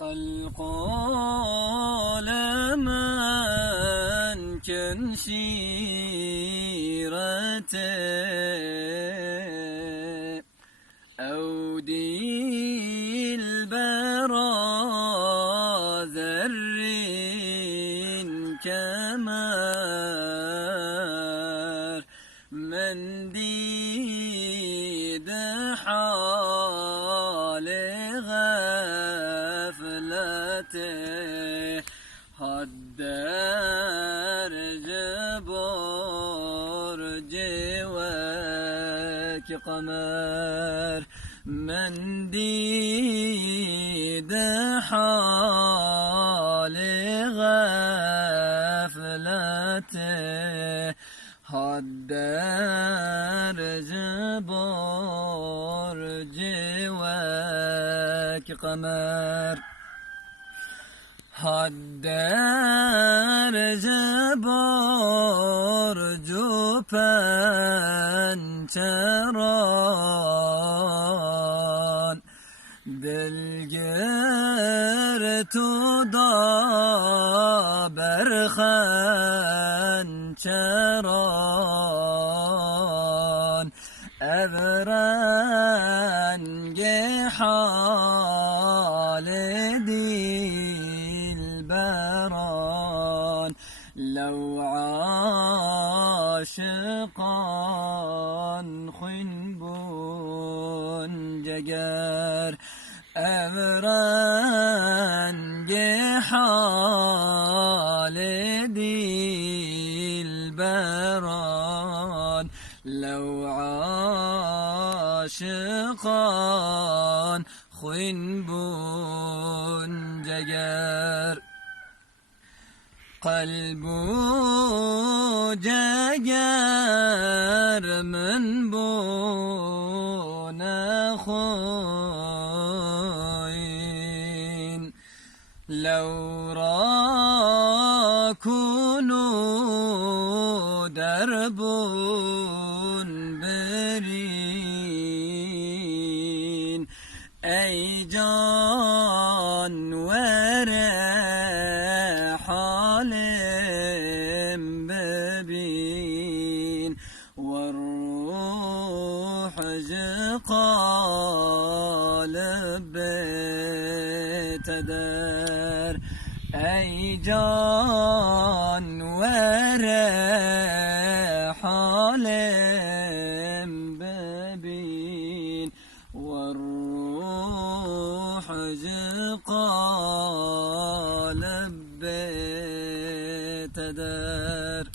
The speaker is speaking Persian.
خلق لمن كن سيرته أودي البرى ذرين كمر من ديد حال غفلته هدر جبار جواك قمر من ديد حال غفلته هدر جبار جواك قمر هدر جبار جو پنچران دلگر تو دا برخنچران اورنگ حال دلبران لو عاشقان خون بون جگر اورنگ حال دلبران لو عاشقان خون بون جگر قلب و جگر من بون خوین لو را کنو در بون برین ای جانور حالم ببین والروح قالب بتدر ای جانور حالم ببین والروح قالب بتدر